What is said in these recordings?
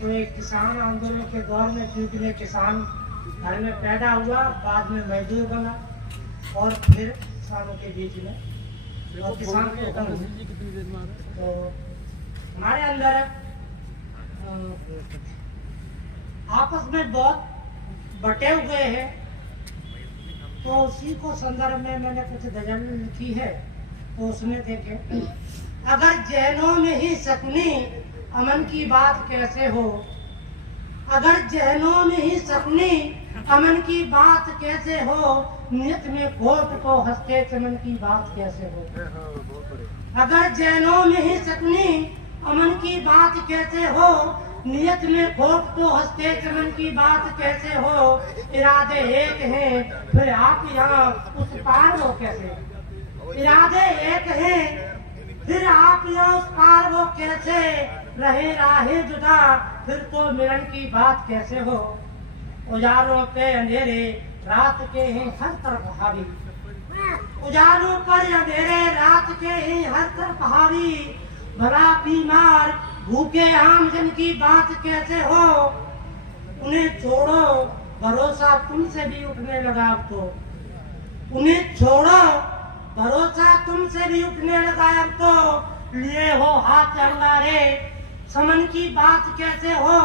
तो एक किसान आंदोलन के दौर में क्योंकि किसान घर में पैदा हुआ, बाद में मजदूर बना और फिर किसानों के बीच में और किसान को तो हमारे अंदर आपस में बहुत बटे हुए हैं। तो उसी को संदर्भ में मैंने कुछ गजल लिखी है। तो उसमें देखें, अगर जहनों में ही सपनी अमन की बात कैसे हो, अगर जहनों में ही सपनी अमन की बात कैसे हो, नियत में खोट को हंसते चमन की बात कैसे हो। अगर जहनों में ही सपनी अमन की बात कैसे हो, नियत में खोट को हंसते चमन की बात कैसे हो। इरादे एक हैं फिर आप यहाँ उस पार वो कैसे, इरादे एक हैं फिर आप यहाँ उस पार वो कैसे। रहे राहे जुदा फिर तो मिलन की बात कैसे हो। उजालों पे अंधेरे रात के हैं हर तरफ हावी, उजालों पर अंधेरे रात के हैं हर तरफ हावी। भला बीमार भूखे आम जन की बात कैसे हो। उन्हें छोड़ो भरोसा तुमसे भी उठने लगा अब तो, उन्हें छोड़ो भरोसा तुमसे भी उठने लगा अब तो। लिए हो हाथ अंगारे समन की बात कैसे हो।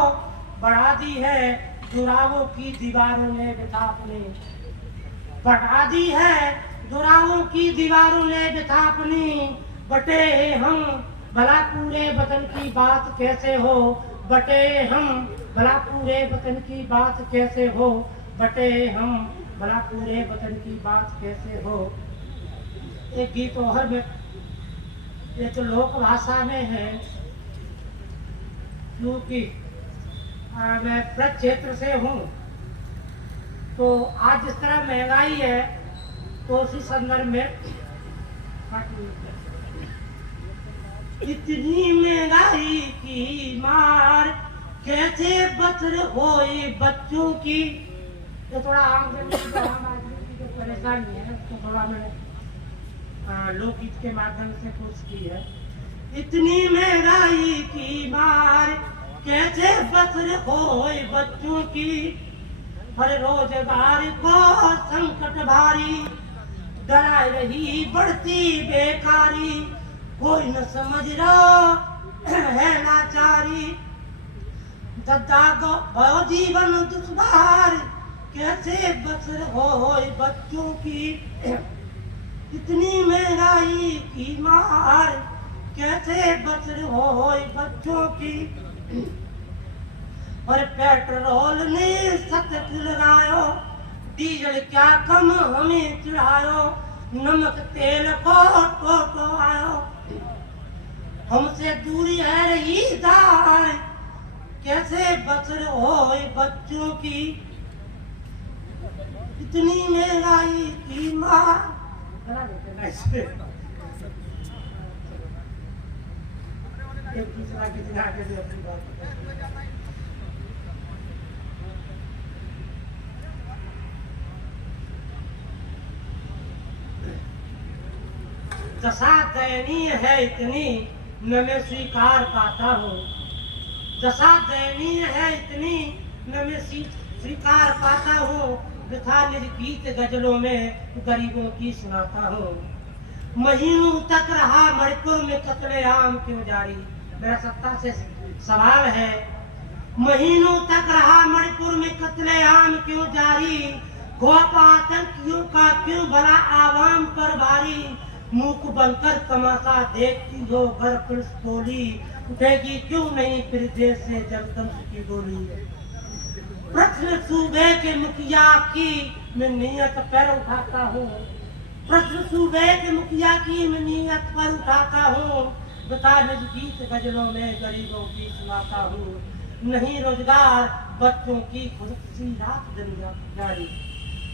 बढ़ा दी है दुरावों की दीवारों ने बिठा अपनी, बढ़ा दी है दुरावों की दीवारों ने बिठा अपनी। बटे हम भला पूरे वतन की बात कैसे हो। बटे हम भला पूरे वतन की बात कैसे हो। बटे हम भला पूरे वतन की बात कैसे हो। एक गीत और में, ये तो लोक भाषा में है, क्योंकि मैं ब्रज क्षेत्र से हूँ। तो आज जिस तरह महंगाई है तो उसी संदर्भ में, इतनी महंगाई की मार कैसे बसर होए बच्चों की। ये थोड़ा आमदनी की जो परेशानी है तो थोड़ा मैंने लोकगीत के माध्यम से कोशिश की है। इतनी महंगाई की मार कैसे बसर होए बच्चों की। हर रोजगार को संकट भारी डरा रही बढ़ती बेकारी। कोई न समझ रहा है लाचारी। दद्दा गो जीवन दुश्वार कैसे बसर होए बच्चों की। इतनी महंगाई की मार कैसे बसर होए बच्चों की। और पेट्रोल ने सतत लगायो, डीजल क्या कम हमें चढ़ायो। नमक तेल को टोटो आयो, हमसे दूरी है रही दार कैसे बसर होए बच्चों की। इतनी महंगाई की मार। एक दूसरा कितना आगे भी अपनी बात। दशा दयनीय है इतनी न मैं स्वीकार पाता हूँ। दशा दयनीय है इतनी न मैं स्वीकार पाता हूँ। वृथा निज गीत गजलों में गरीबों की सुनाता हूँ। महीनों तक रहा मणिपुर में कत्लेआम क्यों जारी। मेरा सत्ता से सवाल है, महीनों तक रहा मणिपुर में कत्लेआम क्यों जारी। गोपा आतंकियों का क्यों भला आवाम पर भारी। मुख बनकर तमाशा देखती हो घर पुलिस टोली। उठेगी क्यों नहीं फिर देश से जनतंत्र की गोली। प्रश्न सूबे के मुखिया की मैं नियत पर उठाता हूँ। प्रश्न सूबे के मुखिया की मैं नियत पर उठाता हूँ। बता निज गीत गजलों में गरीबों की सुनाता हूँ। नहीं रोजगार बच्चों की खुद सी रात दिन जारी।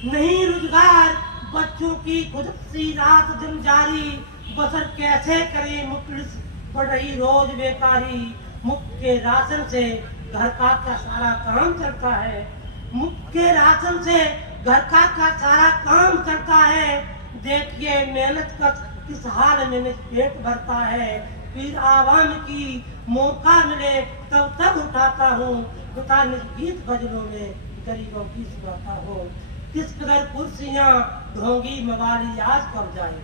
नहीं रोजगार बच्चों की खुद सी रात दिन जारी। बसर कैसे करे मुफलिस पड़ रही रोज बेकारी। मुफ्त के राशन से घर का सारा काम चलता है। मुफ्त के राशन से घर का सारा काम चलता है। देखिए मेहनत का किस हाल में पेट भरता है। फिर आवाम की मौका मिले तब तक उठाता हूँ, बता निज गीत गजलों में गरीबों की सुनाता हूँ। किस कदर कुर्सियाँ ढोंगी मवाली आज कब जाए,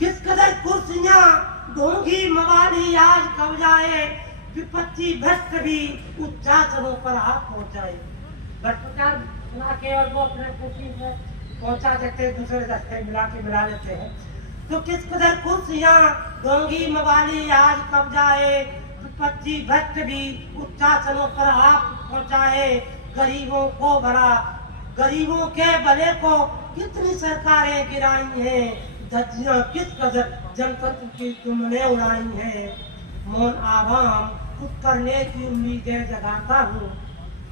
किस कदर कुर्सियाँ ढोंगी मवाली आज कब जाए, विपत्ति भ्रष्ट भी उच्चासनों पर हाथ पहुँचाए। भ्रष्टाचार सुना के और वो अपने कुर्सी में पहुँचा देते, दूसरे रास्ते मिला लेते हैं। तो किस कदर कुर्सियाँ ढोंगी मवाली आज कब जाए, विपत्ति भ्रष्ट भी उच्चासनों पर हाथ पहुँचाए। गरीबों को भला, गरीबों के भले को कितनी सरकारें गिराई हैं, धज्जियां किस कदर जनतंत्र की तुमने उड़ाई है। मौन आवाम कुछ करने की उम्मीदें जगाता हूँ,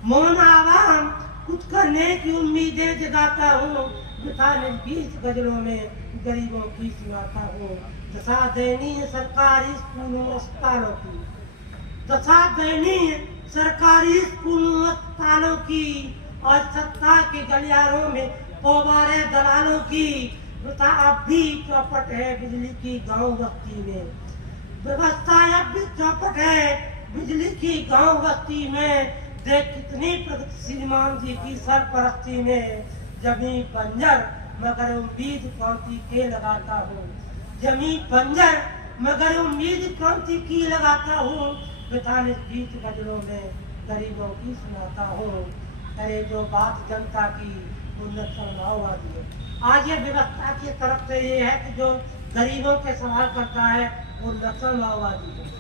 मौन आवाम कुछ करने की उम्मीदें जगाता हूँ, बीच गजलों में गरीबों की सुनाता हूँ। दशा दयनीय सरकारी स्कूलों अस्पतालों की, दशा दयनीय सरकारी स्कूलों अस्पतालों की, और सत्ता के गलियारों में पोवारे दलालों की। व्यवस्था अब भी चौपट है बिजली की गांव बस्ती में, व्यवस्था अब भी चौपट है बिजली की गांव बस्ती में। देख कितनी प्रगतिशील मान जी की सरपरस्ती में, जमी बंजर मगर उम्मीद क्रांति के लगाता हूँ, जमी बंजर मगर उम्मीद क्रांति की लगाता हूँ। बिताने गीत गजलों में गरीबों की सुनाता हूँ। अरे जो बात जनता की वो नक्सल माओवादी है। आज ये व्यवस्था की तरफ से ये है कि जो गरीबों के सवाल करता है वो नक्सल माओवादी है।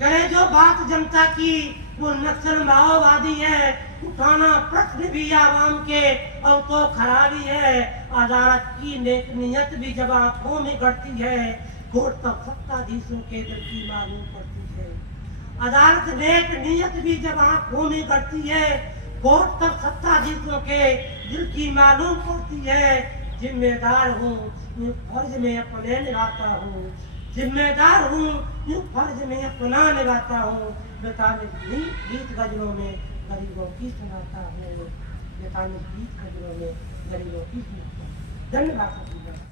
करे जो बात जनता की वो नक्सल माओवादी है। उठाना प्रश्न भी आवाम के और तो खराबी है। अदालत की नेक नियत भी जब आंखों में गड़ती है, कोर्ट तक सत्ताधीशों के दिल की मालूम पड़ती है। अदालत नेक नियत भी जब आंखों में गड़ती है, कोर्ट तक सत्ताधीशों के दिल की मालूम पड़ती है। जिम्मेदार हूँ यूँ फर्ज में अपने निभाता हूँ, जिम्मेदार हूँ यूँ फर्ज में अपना निभाता हूँ। बेताने गीत गजलों में गरीबों की सुनाता हूँ, बेताने गीत गजलों में गरीबों की सुनाता हूँ। धन्यवाद।